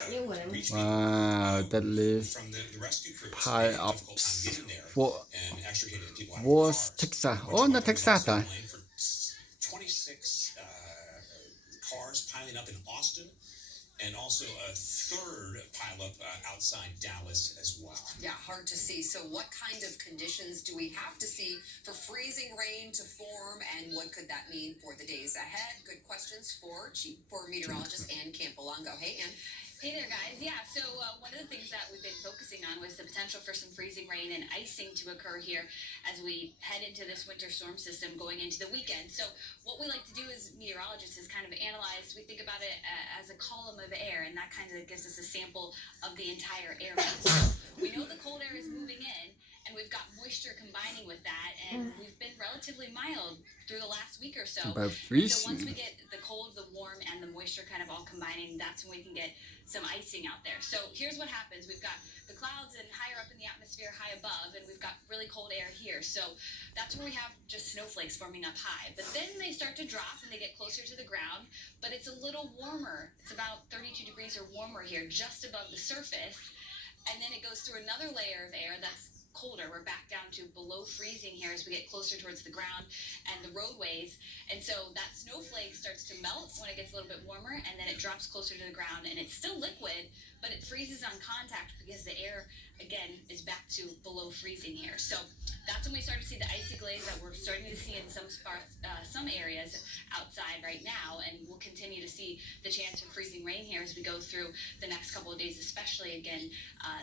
Wow, deadly pile-ups. Was Texas? Oh, not Texas. Cars piling up in Austin, and also a third pileup outside Dallas as well. Yeah, hard to see. So what kind of conditions do we have to see for freezing rain to form, and what could that mean for the days ahead? Good questions for meteorologist Ann Campolongo. Hey, Ann. Hey there, guys. Yeah, so one of the things that we've been focusing on was the potential for some freezing rain and icing to occur here as we head into this winter storm system going into the weekend. So what we like to do as meteorologists is kind of analyze, we think about it as a column of air, and that kind of gives us a sample of the entire air mass. So we know the cold air is moving in, and we've got moisture combining with that, and we've been relatively mild through the last week or so. About So once we freezing. get the cold, the warm, and the moisture kind of all combining, that's when we can get some icing out there. So here's what happens. We've got the clouds and higher up in the atmosphere, high above, and we've got really cold air here. So that's where we have just snowflakes forming up high. But then they start to drop and they get closer to the ground, but it's a little warmer. It's about 32 degrees or warmer here, just above the surface. And then it goes through another layer of air that's colder. We're back down to below freezing here as we get closer towards the ground and the roadways. And so that snowflake starts to melt when it gets a little bit warmer, and then it drops closer to the ground, and it's still liquid, but it freezes on contact because the air, again, is back to below freezing here. So that's when we start to see the icy glaze that we're starting to see in some areas outside right now, and we'll continue to see the chance for freezing rain here as we go through the next couple of days, especially again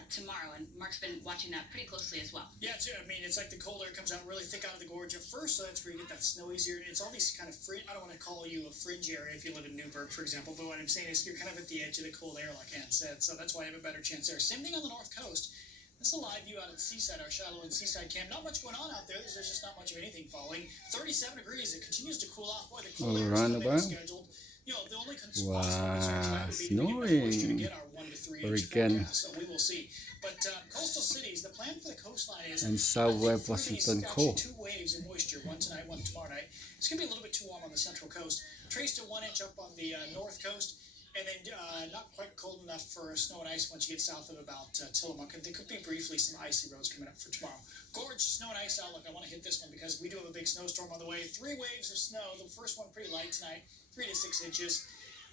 tomorrow. And Mark's been watching that pretty closely as well. Yeah, too. I mean, it's like the cold air comes out really thick out of the gorge at first, so that's where you get that snow easier. It's all these kind of I don't want to call you a fringe area if you live in Newburgh, for example, but what I'm saying is you're kind of at the edge of the cold air, like Ann said, so that's why I have a better chance there. Same thing on the north coast. This is a live view out of the seaside, our Shiloh and Seaside Camp. Not much going on out there. There's just not much of anything falling. 37 degrees. It continues to cool off. Boy, the cold air is coming scheduled. You know, the only Wow, snowing. snowing. Again. So we will see. But coastal cities, the plan for the coastline is And Southwest Washington cold. 2 waves of moisture, one tonight, one tomorrow night. It's going to be a little bit too warm on the central coast. Trace to 1 inch up on the north coast. And then not quite cold enough for snow and ice once you get south of about Tillamook. And there could be briefly some icy roads coming up for tomorrow. Gorge snow and ice outlook. I want to hit this one because we do have a big snowstorm on the way. 3 waves of snow. The first one pretty light tonight, 3 to 6 inches.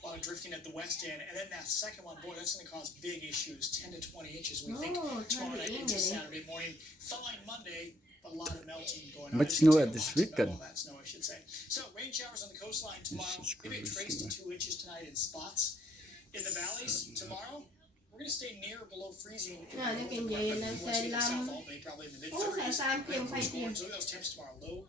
A lot of drifting at the west end. And then that second one, boy, that's going to cause big issues, 10 to 20 inches. We think tomorrow night into Saturday morning. Thawing Monday. A lot of melting going on. Much snow at this weekend. All that snow, I should say. So rain showers on the coastline tomorrow. Maybe a trace to 2 inches tonight in spots. In the valleys tomorrow, we're going to stay near or below freezing. Once we get South Albany, probably in the mid-30s. Look at those temps tomorrow, low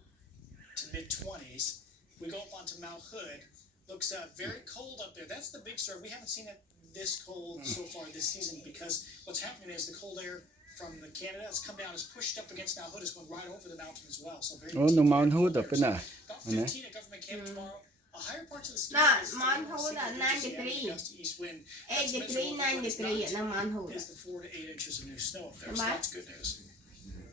to mid-20s. We go up onto Mount Hood. Looks very cold up there. That's the big story. We haven't seen it this cold so far this season because what's happening is the cold air from the Canada has come down, is pushed up against Mount Hood, is going right over the mountain as well. So very no Mount Hood up in there. About 15 at Government Camp tomorrow. Higher parts of the sky. Mount Hood at 9 degrees. 8 degrees, 9 degrees at Mount Hood. Is the 4 to 8 inches of new snow up there. So that's good news.